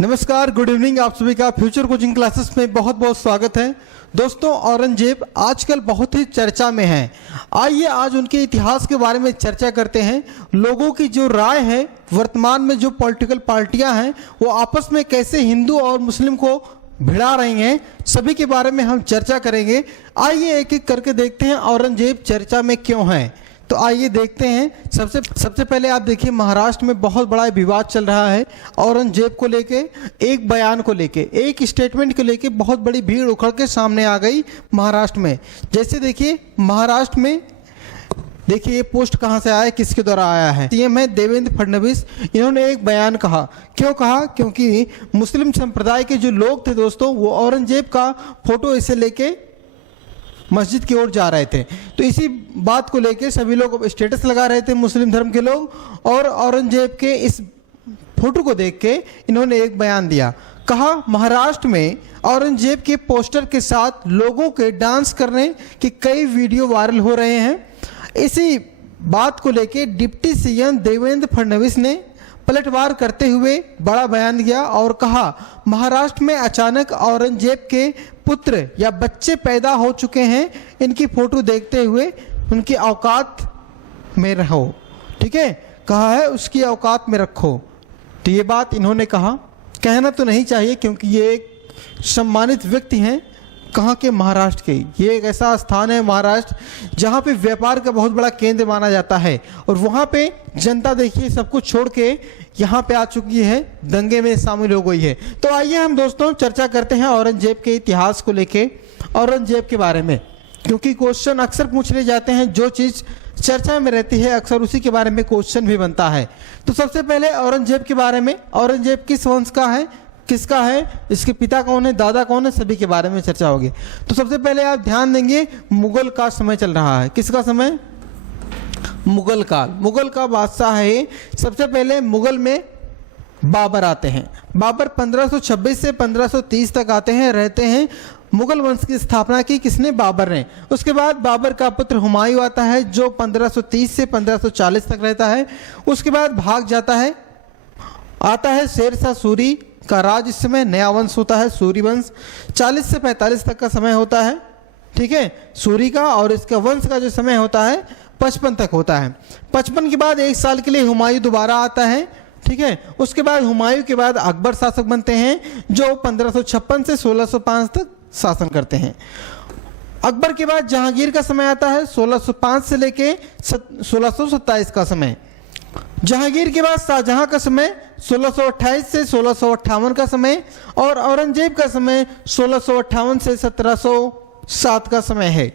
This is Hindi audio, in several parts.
नमस्कार, गुड इवनिंग। आप सभी का फ्यूचर कोचिंग क्लासेस में बहुत बहुत स्वागत है। दोस्तों, औरंगजेब आजकल बहुत ही चर्चा में हैं। आइए आज उनके इतिहास के बारे में चर्चा करते हैं। लोगों की जो राय है, वर्तमान में जो पॉलिटिकल पार्टियां हैं वो आपस में कैसे हिंदू और मुस्लिम को भिड़ा रही हैं, सभी के बारे में हम चर्चा करेंगे। आइए एक एक करके देखते हैं औरंगजेब चर्चा में क्यों है। तो आइए देखते हैं। सबसे पहले आप देखिए, महाराष्ट्र में बहुत बड़ा विवाद चल रहा है औरंगजेब को लेके। एक बयान को लेके, एक स्टेटमेंट को लेके बहुत बड़ी भीड़ उखड़ के सामने आ गई महाराष्ट्र में। जैसे देखिए, महाराष्ट्र में देखिए ये पोस्ट कहां से आया है, किसके द्वारा आया है। सीएम है देवेंद्र फडणवीस। इन्होंने एक बयान कहा। क्यों कहा? क्योंकि मुस्लिम संप्रदाय के जो लोग थे दोस्तों, वो औरंगजेब का फोटो इसे लेके मस्जिद की ओर जा रहे थे। तो इसी बात को लेके सभी लोग स्टेटस लगा रहे थे, मुस्लिम धर्म के लोग। और औरंगजेब के इस फोटो को देख के इन्होंने एक बयान दिया। कहा, महाराष्ट्र में औरंगजेब के पोस्टर के साथ लोगों के डांस करने के कई वीडियो वायरल हो रहे हैं। इसी बात को लेके डिप्टी सीएम देवेंद्र फडणवीस ने पलटवार करते हुए बड़ा बयान दिया और कहा, महाराष्ट्र में अचानक औरंगजेब के पुत्र या बच्चे पैदा हो चुके हैं। इनकी फोटो देखते हुए उनकी औकात में रहो। ठीक है, कहा है उसकी औकात में रखो। तो ये बात इन्होंने कहा। कहना तो नहीं चाहिए क्योंकि ये एक सम्मानित व्यक्ति हैं। कहाँ के? महाराष्ट्र के। ये एक ऐसा स्थान है महाराष्ट्र जहाँ पे व्यापार का बहुत बड़ा केंद्र माना जाता है। और वहाँ पे जनता देखिए सब कुछ छोड़ के यहाँ पे आ चुकी है, दंगे में शामिल हो गई है। तो आइए हम दोस्तों चर्चा करते हैं औरंगजेब के इतिहास को लेके, औरंगजेब के बारे में। क्योंकि क्वेश्चन अक्सर पूछ ले जाते हैं, जो चीज़ चर्चा में रहती है अक्सर उसी के बारे में क्वेश्चन भी बनता है। तो सबसे पहले औरंगजेब के बारे में, औरंगजेब किस वंश का है, किसका है, इसके पिता कौन है, दादा कौन है, सभी के बारे में चर्चा होगी। तो सबसे पहले आप ध्यान देंगे, मुगल का समय चल रहा है। किसका समय? मुगल काल। मुगल का बादशाह है। सबसे पहले मुगल में बाबर आते हैं। बाबर 1526 से 1530 तक आते हैं, रहते हैं। मुगल वंश की स्थापना की किसने? बाबर ने। उसके बाद बाबर का पुत्र हुमायूं आता है, जो 1530 से 1540 तक रहता है। उसके बाद भाग जाता है, आता है शेरशाह सूरी का राज। इस समय नया वंश होता है, सूरी वंश। 40 से 45 तक का समय होता है, ठीक है, सूरी का। और इसका वंश का जो समय होता है 55 तक होता है। 55 के बाद एक साल के लिए हुमायूं दोबारा आता है, ठीक है। उसके बाद हुमायूं के बाद अकबर शासक बनते हैं, जो 1556 से 1605 तक शासन करते हैं। अकबर के बाद जहांगीर का समय आता है, 1605 से लेके 1627 का समय। जहांगीर के बाद शाहजहां का समय 1628 से 1658 का समय। और औरंगजेब का समय 1658 से 1707 का समय है।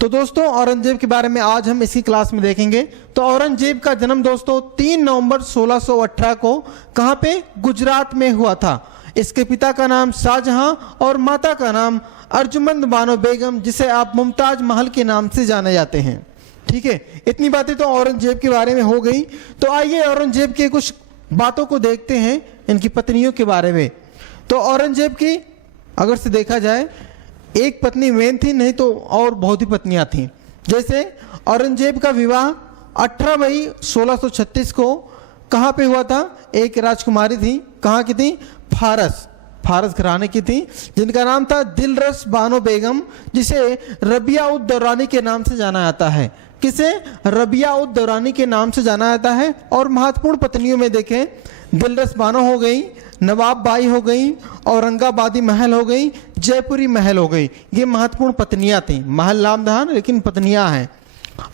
तो दोस्तों, औरंगजेब के बारे में आज हम इसी क्लास में देखेंगे। तो औरंगजेब का जन्म दोस्तों 3 नवंबर 1618 को कहाँ पे? गुजरात में हुआ था। इसके पिता का नाम शाहजहां और माता का नाम अर्जुमंद बानो बेगम, जिसे आप मुमताज महल के नाम से जाने जाते हैं। ठीक है, इतनी बातें तो औरंगजेब के बारे में हो गई। तो आइए औरंगजेब के कुछ बातों को देखते हैं, इनकी पत्नियों के बारे में। तो औरंगजेब की अगर से देखा जाए, एक पत्नी मेन थी, नहीं तो और बहुत ही पत्नियां थीं। जैसे औरंगजेब का विवाह 18 मई 1636 को कहाँ पे हुआ था? एक राजकुमारी थी। कहाँ की थी? फारस घराने की थी, जिनका नाम था दिलरस बानो बेगम, जिसे रबिया उद दौरानी के नाम से जाना जाता है। किसे? रबिया उद दौरानी के नाम से जाना जाता है। और महत्वपूर्ण पत्नियों में देखें, दिलरस बानो हो गई, नवाब बाई हो गई, औरंगाबादी महल हो गई, जयपुरी महल हो गई। ये महत्वपूर्ण पत्नियां थीं। महल नाम था लेकिन पत्नियां हैं।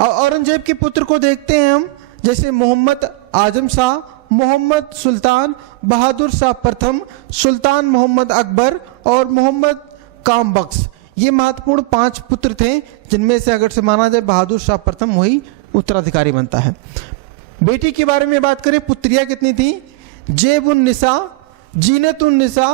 और औरंगजेब के पुत्र को देखते हैं हम, जैसे मोहम्मद आजम शाह, मोहम्मद सुल्तान बहादुर शाह प्रथम, सुल्तान मोहम्मद अकबर और मोहम्मद कामबख्श। ये महत्वपूर्ण 5 पुत्र थे, जिनमें से अगर से माना जाए बहादुर शाह प्रथम वही उत्तराधिकारी बनता है। बेटी के बारे में बात करें, पुत्रियां कितनी थी? जेब उन निसा, जीनत उन निसा,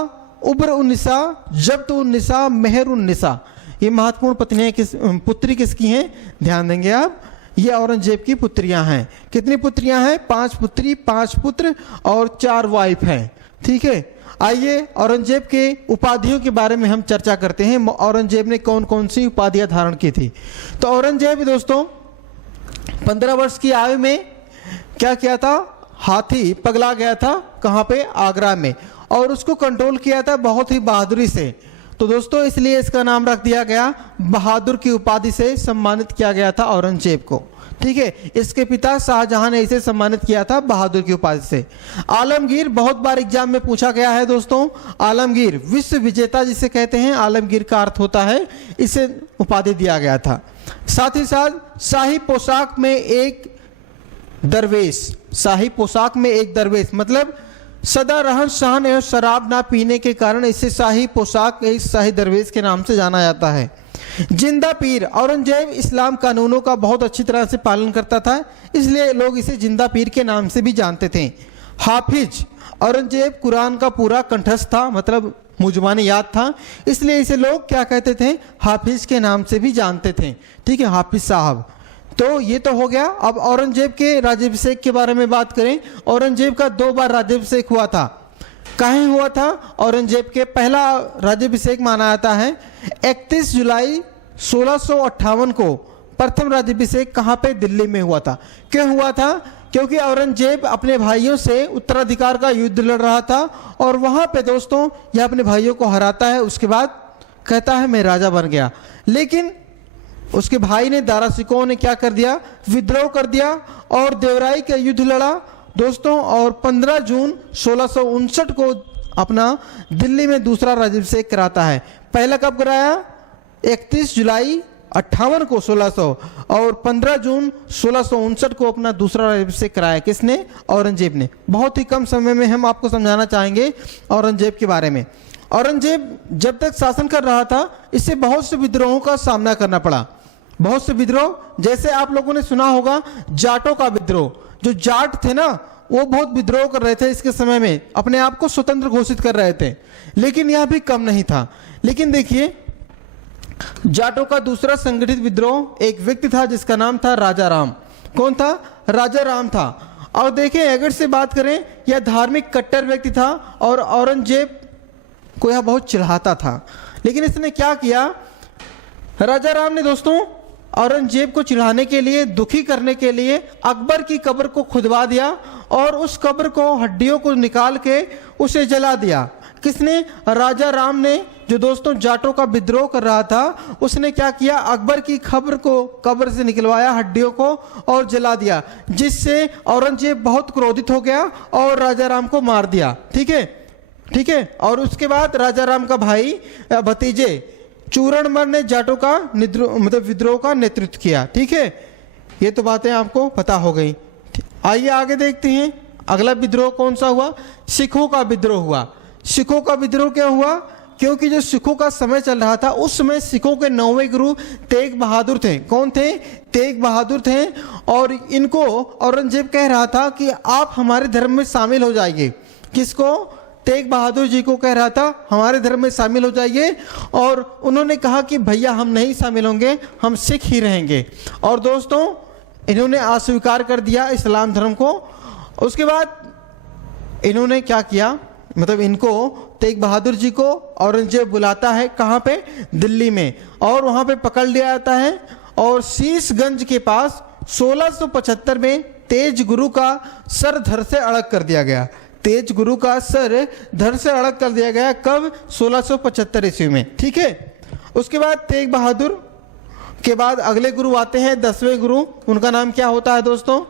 उब्र उन निसा, जब्त उन निसा, मेहर उन निसा। ये महत्वपूर्ण पत्नियां पुत्री किसकी हैं? ध्यान देंगे आप। ये औरंगजेब की पुत्रियां हैं। कितनी पुत्रियां हैं? 5 पुत्री, 5 पुत्र और 4 वाइफ हैं। ठीक है, आइए औरंगजेब के उपाधियों के बारे में हम चर्चा करते हैं। औरंगजेब ने कौन कौन सी उपाधियां धारण की थी? तो औरंगजेब दोस्तों 15 वर्ष की आयु में क्या किया था? हाथी पगला गया था, कहाँ पे, आगरा में, और उसको कंट्रोल किया था बहुत ही बहादुरी से। तो दोस्तों इसलिए इसका नाम रख दिया गया, बहादुर की उपाधि से सम्मानित किया गया था औरंगजेब को। ठीक है, इसके पिता शाहजहां ने इसे सम्मानित किया था बहादुर की उपाधि से। आलमगीर बहुत बार एग्जाम में पूछा गया है दोस्तों। आलमगीर विश्व विजेता जिसे कहते हैं, आलमगीर का अर्थ होता है, इसे उपाधि दिया गया था। साथ ही साथ शाही पोशाक में एक दरवेश, शाही पोशाक में एक दरवेश मतलब सदा रहन सहन एवं शराब ना पीने के कारण इसे शाही पोशाक एक शाही दरवेश के नाम से जाना जाता है। जिंदा पीर, औरंगजेब इस्लाम कानूनों का बहुत अच्छी तरह से पालन करता था, इसलिए लोग इसे जिंदा पीर के नाम से भी जानते थे। हाफिज, औरंगजेब कुरान का पूरा कंठस्थ था, मतलब मुजमाने याद था, इसलिए इसे लोग क्या कहते थे, हाफिज के नाम से भी जानते थे। ठीक है, हाफिज साहब। तो ये तो हो गया। अब औरंगजेब के राज्याभिषेक के बारे में बात करें। औरंगजेब का 2 बार राज्याभिषेक हुआ था। कहीं हुआ था? औरंगजेब के पहला राज्याभिषेक माना जाता है 31 जुलाई 1658 को प्रथम राज्याभिषेक कहाँ पे? दिल्ली में हुआ था। क्यों हुआ था? क्योंकि औरंगजेब अपने भाइयों से उत्तराधिकार का युद्ध लड़ रहा था और वहाँ पे दोस्तों यह अपने भाइयों को हराता है, उसके बाद कहता है मैं राजा बन गया। लेकिन उसके भाई ने, दारा शिकोह ने क्या कर दिया? विद्रोह कर दिया और देवराई का युद्ध लड़ा दोस्तों, और 15 जून 1659 को अपना दिल्ली में दूसरा राज्याभिषेक कराता है। पहला कब कराया? 31 जुलाई 58 को 1600, और 15 जून 1659 को अपना दूसरा राज्याभिषेक कराया। किसने? औरंगजेब ने। बहुत ही कम समय में हम आपको समझाना चाहेंगे औरंगजेब के बारे में। औरंगजेब जब तक शासन कर रहा था, इससे बहुत से विद्रोहों का सामना करना पड़ा। बहुत से विद्रोह, जैसे आप लोगों ने सुना होगा जाटों का विद्रोह। जो जाट थे ना, वो बहुत विद्रोह कर रहे थे इसके समय में, अपने आप को स्वतंत्र घोषित कर रहे थे, लेकिन यह भी कम नहीं था। लेकिन देखिए, जाटों का दूसरा संगठित विद्रोह एक व्यक्ति था जिसका नाम था राजा राम। कौन था? राजा राम था। और देखिए, अगर से बात करें, यह धार्मिक कट्टर व्यक्ति था और औरंगजेब को यह बहुत चिढ़ाता था। लेकिन इसने क्या किया? राजा राम ने दोस्तों औरंगजेब को चिढ़ाने के लिए, दुखी करने के लिए अकबर की कब्र को खुदवा दिया और उस कब्र को, हड्डियों को निकाल के उसे जला दिया। किसने? राजा राम ने, जो दोस्तों जाटों का विद्रोह कर रहा था, उसने क्या किया? अकबर की खबर को कब्र से निकलवाया, हड्डियों को, और जला दिया, जिससे औरंगजेब बहुत क्रोधित हो गया और राजा राम को मार दिया। ठीक है, ठीक है। और उसके बाद राजा राम का भाई, भतीजे चूरणमल ने जाटों का मतलब विद्रोह का नेतृत्व किया। ठीक है, ये तो बातें आपको पता हो गई। आइए आगे देखते हैं, अगला विद्रोह कौन सा हुआ? सिखों का विद्रोह हुआ। सिखों का विद्रोह क्यों हुआ? क्योंकि जो सिखों का समय चल रहा था, उस समय सिखों के 9वें गुरु तेग बहादुर थे। कौन थे? तेग बहादुर थे। और इनको औरंगजेब कह रहा था कि आप हमारे धर्म में शामिल हो जाइए। किसको? तेग बहादुर जी को कह रहा था हमारे धर्म में शामिल हो जाइए। और उन्होंने कहा कि भैया हम नहीं शामिल होंगे, हम सिख ही रहेंगे। और दोस्तों इन्होंने अस्वीकार कर दिया इस्लाम धर्म को। उसके बाद इन्होंने क्या किया? मतलब इनको, तेग बहादुर जी को औरंगजेब बुलाता है, कहाँ पे? दिल्ली में, और वहाँ पे पकड़ लिया जाता है और शीशगंज के पास 1675 में तेज गुरु का सर धड़ से अलग कर दिया गया। तेज गुरु का सर धड़ से अलग कर दिया गया। कब? 1675 ईस्वी में। ठीक है। उसके बाद तेग बहादुर के बाद अगले गुरु आते हैं, 10वें गुरु। उनका नाम क्या होता है दोस्तों?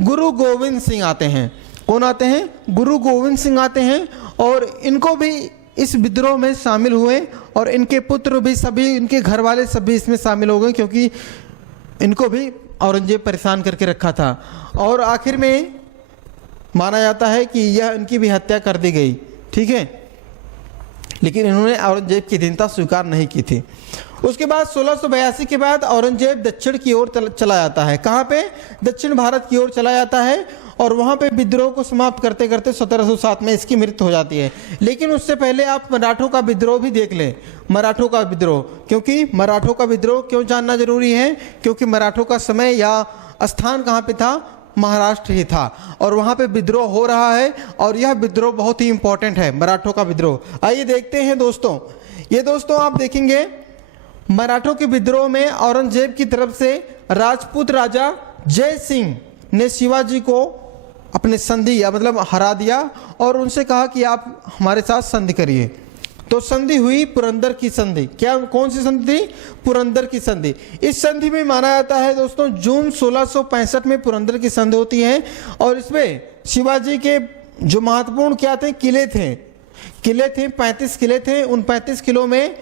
गुरु गोविंद सिंह आते हैं। कौन आते हैं? गुरु गोविंद सिंह आते हैं। और इनको भी इस विद्रोह में शामिल हुए और इनके पुत्र भी, सभी इनके घर वाले सभी इसमें शामिल हो गए, क्योंकि इनको भी औरंगजेब परेशान करके रखा था। और आखिर में माना जाता है कि यह इनकी भी हत्या कर दी गई। ठीक है, लेकिन इन्होंने औरंगजेब की अधीनता स्वीकार नहीं की थी। उसके बाद 1682 के बाद औरंगजेब दक्षिण की ओर चला जाता है। कहाँ पे? दक्षिण भारत की ओर चला जाता है और वहाँ पे विद्रोह को समाप्त करते करते 1707 में इसकी मृत्यु हो जाती है। लेकिन उससे पहले आप मराठों का विद्रोह भी देख लें। मराठों का विद्रोह, क्योंकि मराठों का विद्रोह क्यों जानना जरूरी है? क्योंकि मराठों का समय या स्थान कहाँ पे था? महाराष्ट्र ही था, और वहाँ पे विद्रोह हो रहा है और यह विद्रोह बहुत ही इंपॉर्टेंट है, मराठों का विद्रोह। आइए देखते हैं दोस्तों। ये दोस्तों आप देखेंगे, मराठों के विद्रोह में औरंगजेब की तरफ से राजपूत राजा जय सिंह ने शिवाजी को अपने संधि या मतलब हरा दिया और उनसे कहा कि आप हमारे साथ संधि करिए। तो संधि हुई पुरंदर की संधि। क्या, कौन सी संधि थी? पुरंदर की संधि। इस संधि में माना जाता है दोस्तों जून 1665 में पुरंदर की संधि होती है और इसमें शिवाजी के जो महत्वपूर्ण क्या थे, किले थे 35 किले थे। उन 35 किलों में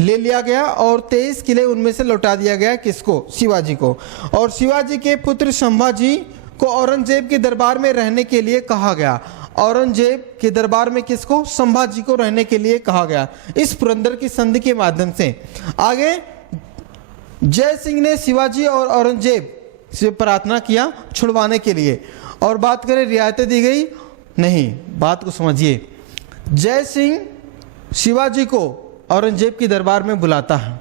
ले लिया गया और 23 किले उनमें से लौटा दिया गया। किसको? शिवाजी को। और शिवाजी के पुत्र संभाजी को औरंगजेब के दरबार में रहने के लिए कहा गया। औरंगजेब के दरबार में किसको? संभाजी को रहने के लिए कहा गया इस पुरंदर की संधि के माध्यम से। आगे जय सिंह ने शिवाजी और औरंगजेब से प्रार्थना किया छुड़वाने के लिए। और बात करें रियायतें दी गई नहीं, बात को समझिए। जय सिंह शिवाजी को औरंगजेब के दरबार में बुलाता है।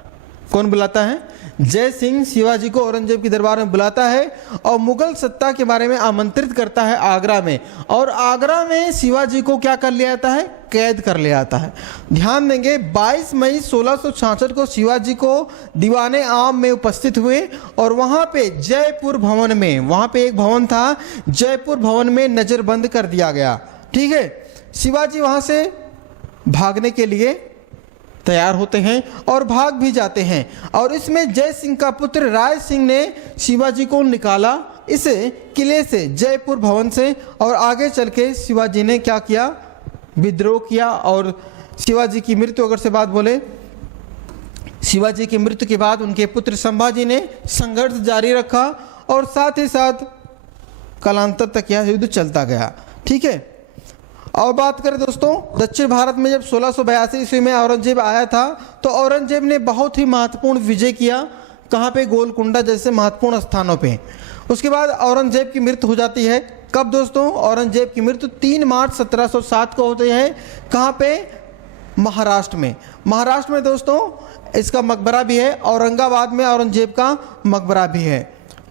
कौन बुलाता है? जय सिंह शिवाजी को औरंगजेब के दरबार में बुलाता है और मुगल सत्ता के बारे में आमंत्रित करता है आगरा में। और आगरा में शिवाजी को क्या कर लिया जाता है? कैद कर लिया जाता है। ध्यान देंगे 22 मई 1666 को शिवाजी को दीवाने आम में उपस्थित हुए और वहां पे जयपुर भवन में, वहां पे एक भवन था, जयपुर भवन में नजरबंद कर दिया गया। ठीक है, शिवाजी वहां से भागने के लिए तैयार होते हैं और भाग भी जाते हैं। और इसमें जय सिंह का पुत्र राय सिंह ने शिवाजी को निकाला इस किले से, जयपुर भवन से। और आगे चल के शिवाजी ने क्या किया? विद्रोह किया। और शिवाजी की मृत्यु अगर से बात बोले, शिवाजी की मृत्यु के बाद उनके पुत्र संभाजी ने संघर्ष जारी रखा और साथ ही साथ कालांतर तक यह युद्ध चलता गया। ठीक है, और बात करें दोस्तों दक्षिण भारत में जब 1682 ईस्वी में औरंगजेब आया था तो औरंगजेब ने बहुत ही महत्वपूर्ण विजय किया। कहाँ पे? गोलकुंडा जैसे महत्वपूर्ण स्थानों पे। उसके बाद औरंगजेब की मृत्यु हो जाती है। कब दोस्तों? औरंगजेब की मृत्यु 3 मार्च 1707 को होती है। कहाँ पे? महाराष्ट्र में। महाराष्ट्र में दोस्तों इसका मकबरा भी है, औरंगाबाद में औरंगजेब का मकबरा भी है।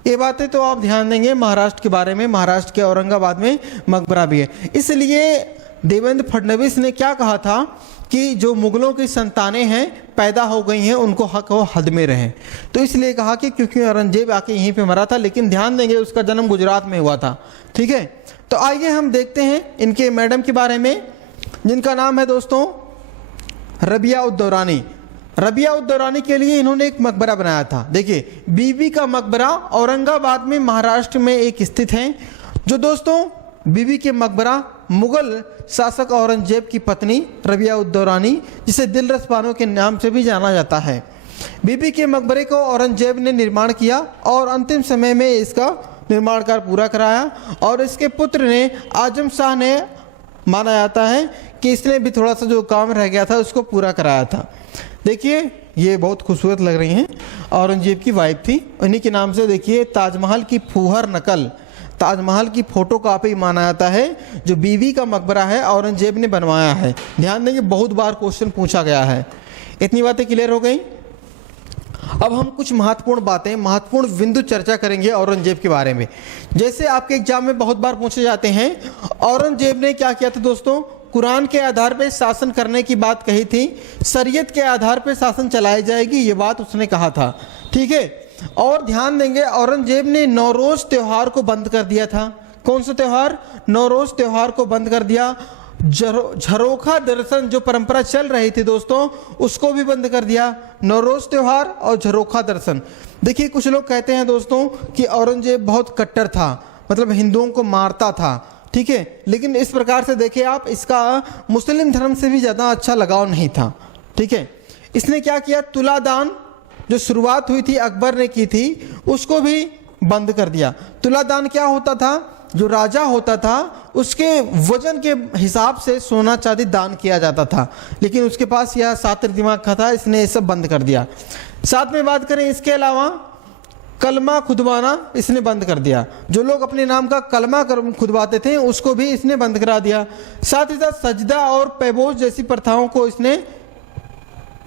ये बातें तो आप ध्यान देंगे महाराष्ट्र के बारे में, महाराष्ट्र के औरंगाबाद में मकबरा भी है। इसलिए देवेंद्र फडणवीस ने क्या कहा था कि जो मुगलों की संतानें हैं पैदा हो गई हैं उनको हक व हद में रहें। तो इसलिए कहा कि क्योंकि औरंगजेब आके यहीं पे मरा था, लेकिन ध्यान देंगे उसका जन्म गुजरात में हुआ था। ठीक है, तो आइए हम देखते हैं इनके मैडम के बारे में, जिनका नाम है दोस्तों रबिया उद दौरानी। रबिया उद दौरानी के लिए इन्होंने एक मकबरा बनाया था। देखिए, बीबी का मकबरा औरंगाबाद में महाराष्ट्र में एक स्थित है। जो दोस्तों बीबी के मकबरा मुगल शासक औरंगजेब की पत्नी रबिया उद दौरानी, जिसे दिलरस बानो के नाम से भी जाना जाता है, बीबी के मकबरे को औरंगजेब ने निर्माण किया और अंतिम समय में इसका निर्माण कार्य पूरा कराया। और इसके पुत्र ने आजम शाह ने, माना जाता है कि इसने भी थोड़ा सा जो काम रह गया था उसको पूरा कराया था। देखिए ये बहुत खूबसूरत लग रही हैं, औरंगजेब की वाइफ थी, उन्हीं के नाम से देखिए ताजमहल की फूहर नकल, ताजमहल की फोटो कॉपी माना जाता है। जो बीवी का मकबरा है औरंगजेब ने बनवाया है। ध्यान देंगे बहुत बार क्वेश्चन पूछा गया है। इतनी बातें क्लियर हो गई। अब हम कुछ महत्वपूर्ण बातें, महत्वपूर्ण बिंदु चर्चा करेंगे औरंगजेब के बारे में। जैसे आपके एग्जाम में बहुत बार पूछे जाते हैं, औरंगजेब ने क्या किया था दोस्तों? कुरान के आधार पर शासन करने की बात कही थी, शरीयत के आधार पर शासन चलाई जाएगी, ये बात उसने कहा था। ठीक है, और ध्यान देंगे औरंगजेब ने नौरोज त्योहार को बंद कर दिया था। कौन सा त्योहार? नौरोज त्योहार को बंद कर दिया। झरोखा दर्शन जो परंपरा चल रही थी दोस्तों, उसको भी बंद कर दिया। नौरोज त्योहार और झरोखा दर्शन। देखिए कुछ लोग कहते हैं दोस्तों कि औरंगजेब बहुत कट्टर था, मतलब हिंदुओं को मारता था। ठीक है, लेकिन इस प्रकार से देखिए आप, इसका मुस्लिम धर्म से भी ज़्यादा अच्छा लगाव नहीं था। ठीक है, इसने क्या किया? तुलादान जो शुरुआत हुई थी अकबर ने की थी, उसको भी बंद कर दिया। तुलादान क्या होता था? जो राजा होता था उसके वजन के हिसाब से सोना चांदी दान किया जाता था, लेकिन उसके पास यह सातिर दिमाग का था, इसने ये सब बंद कर दिया। साथ में बात करें इसके अलावा कलमा खुदवाना इसने बंद कर दिया। जो लोग अपने नाम का कलमा खुदवाते थे उसको भी इसने बंद करा दिया। साथ ही साथ सजदा और पैबोज जैसी प्रथाओं को इसने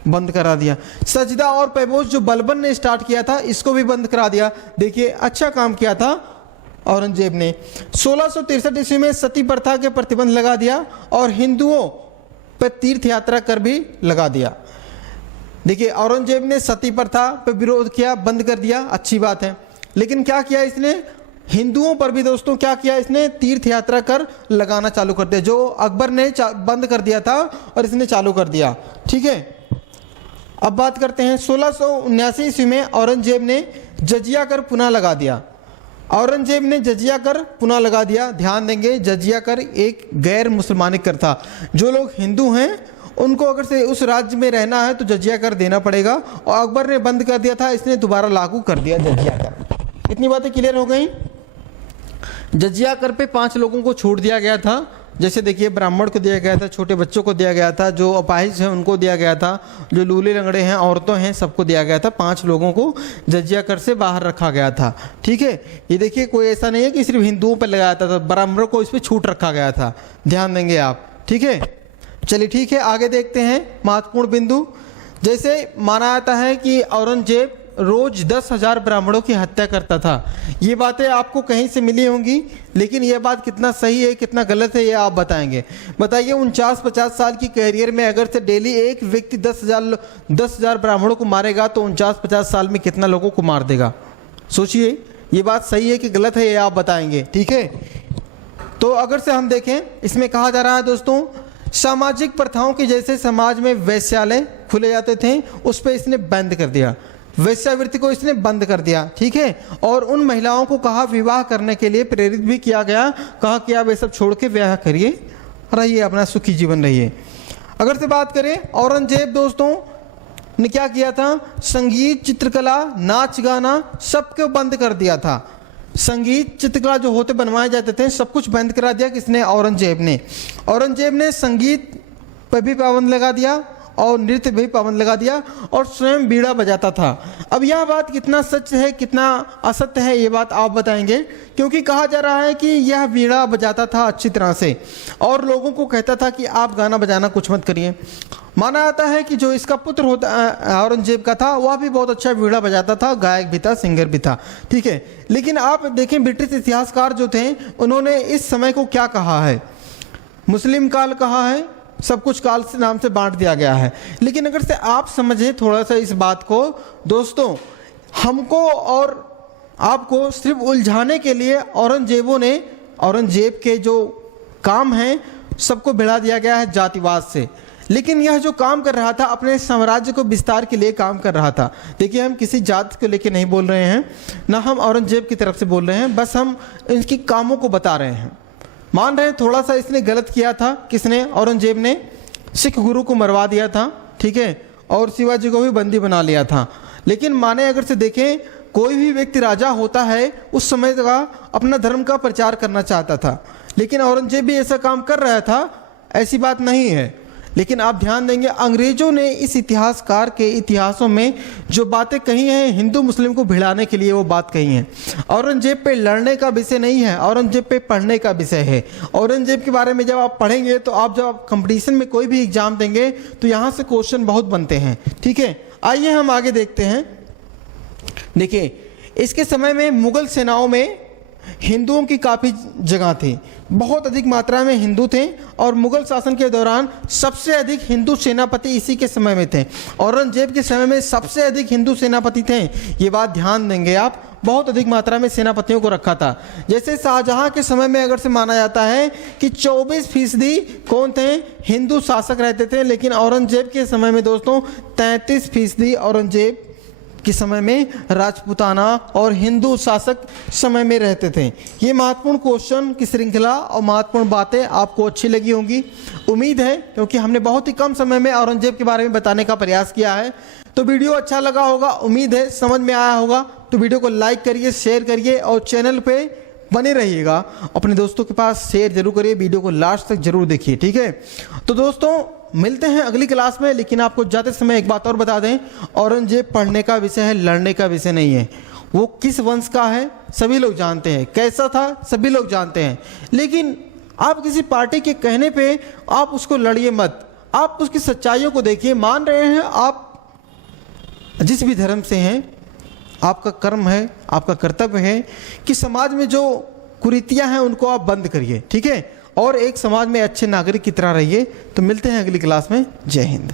बंद करा दिया। सजदा और पैबोज जो बलबन ने स्टार्ट किया था इसको भी बंद करा दिया। देखिए अच्छा काम किया था औरंगजेब ने। 1663 ईस्वी में सती प्रथा के प्रतिबंध लगा दिया और हिंदुओं पर तीर्थ यात्रा कर भी लगा दिया। देखिए औरंगजेब ने सती प्रथा पर विरोध किया, बंद कर दिया, अच्छी बात है। लेकिन क्या किया इसने? हिंदुओं पर भी दोस्तों क्या किया इसने, तीर्थ यात्रा कर लगाना चालू कर दिया। जो अकबर ने बंद कर दिया था और इसने चालू कर दिया। ठीक है, अब बात करते हैं 1679 ईस्वी में औरंगजेब ने जजिया कर पुनः लगा दिया। औरंगजेब ने जजिया कर पुनः लगा दिया। ध्यान देंगे, जजिया कर एक गैर मुसलमानिक कर था। जो लोग हिंदू हैं उनको अगर से उस राज्य में रहना है तो जजिया कर देना पड़ेगा, और अकबर ने बंद कर दिया था, इसने दोबारा लागू कर दिया जजिया कर। इतनी बातें क्लियर हो गई। जजिया कर पे 5 लोगों को छूट दिया गया था। जैसे देखिए, ब्राह्मण को दिया गया था, छोटे बच्चों को दिया गया था, जो अपाहिज हैं उनको दिया गया था, जो लूले लंगड़े हैं, औरतों हैं, सबको दिया गया था। 5 लोगों को जजिया कर से बाहर रखा गया था। ठीक है, ये देखिए कोई ऐसा नहीं है कि सिर्फ हिंदुओं पर लगाया था, ब्राह्मणों को इस पर छूट रखा गया था। ध्यान देंगे आप। ठीक है, चलिए ठीक है, आगे देखते हैं महत्वपूर्ण बिंदु। जैसे माना जाता है कि औरंगजेब रोज 10,000 ब्राह्मणों की हत्या करता था। ये बातें आपको कहीं से मिली होंगी, लेकिन यह बात कितना सही है कितना गलत है ये आप बताएंगे। बताइए, 49-50 साल की कैरियर में अगर से डेली एक व्यक्ति 10,000 ब्राह्मणों को मारेगा तो 49-50 साल में कितना लोगों को मार देगा? सोचिए, ये बात सही है कि गलत है ये आप बताएंगे। ठीक है, तो अगर से हम देखें, इसमें कहा जा रहा है दोस्तों, सामाजिक प्रथाओं की जैसे समाज में वैश्यालय खुले जाते थे उस पर इसने बंद कर दिया। वैश्यावृत्ति को इसने बंद कर दिया। ठीक है, और उन महिलाओं को कहा विवाह करने के लिए प्रेरित भी किया गया। कहा कि आप ये सब छोड़ के विवाह करिए, रहिए, अपना सुखी जीवन रहिए। अगर से बात करें, औरंगजेब दोस्तों ने क्या किया था, संगीत, चित्रकला, नाच गाना सबको बंद कर दिया था। संगीत, चित्रकला जो होते बनवाए जाते थे सब कुछ बंद करा दिया। किसने? औरंगजेब ने। औरंगजेब ने संगीत पर भी पाबंद लगा दिया और नृत्य भी पाबंद लगा दिया, और स्वयं बीड़ा बजाता था। अब यह बात कितना सच है कितना असत्य है ये बात आप बताएंगे, क्योंकि कहा जा रहा है कि यह बीड़ा बजाता था अच्छी तरह से और लोगों को कहता था कि आप गाना बजाना कुछ मत करिए। माना जाता है कि जो इसका पुत्र होता औरंगजेब का था वह भी बहुत अच्छा बीड़ा बजाता था, गायक भी था, सिंगर भी था। ठीक है, लेकिन आप देखें ब्रिटिश इतिहासकार जो थे उन्होंने इस समय को क्या कहा है, मुस्लिम काल कहा है, सब कुछ काल से नाम से बांट दिया गया है। लेकिन अगर से आप समझें थोड़ा सा इस बात को दोस्तों, हमको और आपको सिर्फ उलझाने के लिए औरंगजेब के जो काम हैं सबको भिड़ा दिया गया है जातिवाद से। लेकिन यह जो काम कर रहा था अपने साम्राज्य को विस्तार के लिए काम कर रहा था। देखिए, हम किसी जात को लेके नहीं बोल रहे हैं, ना हम औरंगजेब की तरफ से बोल रहे हैं, बस हम इनकी कामों को बता रहे हैं। मान रहे हैं थोड़ा सा इसने गलत किया था। किसने? औरंगजेब ने सिख गुरु को मरवा दिया था। ठीक है, और शिवाजी को भी बंदी बना लिया था। लेकिन माने अगर से देखें, कोई भी व्यक्ति राजा होता है उस समय का अपना धर्म का प्रचार करना चाहता था, लेकिन औरंगजेब भी ऐसा काम कर रहा था, ऐसी बात नहीं है। लेकिन आप ध्यान देंगे, अंग्रेजों ने इस इतिहासकार के इतिहासों में जो बातें कही हैं हिंदू मुस्लिम को भिड़ाने के लिए वो बात कही हैं। औरंगजेब पे लड़ने का विषय नहीं है, औरंगजेब पे पढ़ने का विषय है। औरंगजेब के बारे में जब आप पढ़ेंगे तो आप जब आप कंपटीशन में कोई भी एग्जाम देंगे तो यहाँ से क्वेश्चन बहुत बनते हैं। ठीक है, आइए हम आगे देखते हैं। देखिए, इसके समय में मुगल सेनाओं में हिंदुओं की काफ़ी जगह थी, बहुत अधिक मात्रा में हिंदू थे, और मुगल शासन के दौरान सबसे अधिक हिंदू सेनापति इसी के समय में थे। औरंगजेब के समय में सबसे अधिक हिंदू सेनापति थे, ये बात ध्यान देंगे आप, बहुत अधिक मात्रा में सेनापतियों को रखा था। जैसे शाहजहां के समय में अगर से माना जाता है कि 24% कौन थे? हिंदू शासक रहते थे, लेकिन औरंगजेब के समय में दोस्तों 33% औरंगजेब के समय में राजपूताना और हिंदू शासक समय में रहते थे। ये महत्वपूर्ण क्वेश्चन की श्रृंखला और महत्वपूर्ण बातें आपको अच्छी लगी होंगी, उम्मीद है, क्योंकि हमने बहुत ही कम समय में औरंगजेब के बारे में बताने का प्रयास किया है। तो वीडियो अच्छा लगा होगा, उम्मीद है समझ में आया होगा। तो वीडियो को लाइक करिए, शेयर करिए और चैनल पे बने रहिएगा। अपने दोस्तों के पास शेयर जरूर करिए, वीडियो को लास्ट तक जरूर देखिए। ठीक है, तो दोस्तों मिलते हैं अगली क्लास में। लेकिन आपको जाते समय एक बात और बता दें, औरंगजेब पढ़ने का विषय है, लड़ने का विषय नहीं है। वो किस वंश का है सभी लोग जानते हैं, कैसा था सभी लोग जानते हैं, लेकिन आप किसी पार्टी के कहने पे आप उसको लड़िए मत, आप उसकी सच्चाइयों को देखिए। मान रहे हैं आप जिस भी धर्म से हैं, आपका कर्म है, आपका कर्तव्य है कि समाज में जो कुरीतियां हैं उनको आप बंद करिए। ठीक है, और एक समाज में अच्छे नागरिक की तरह रहिए। तो मिलते हैं अगली क्लास में। जय हिंद।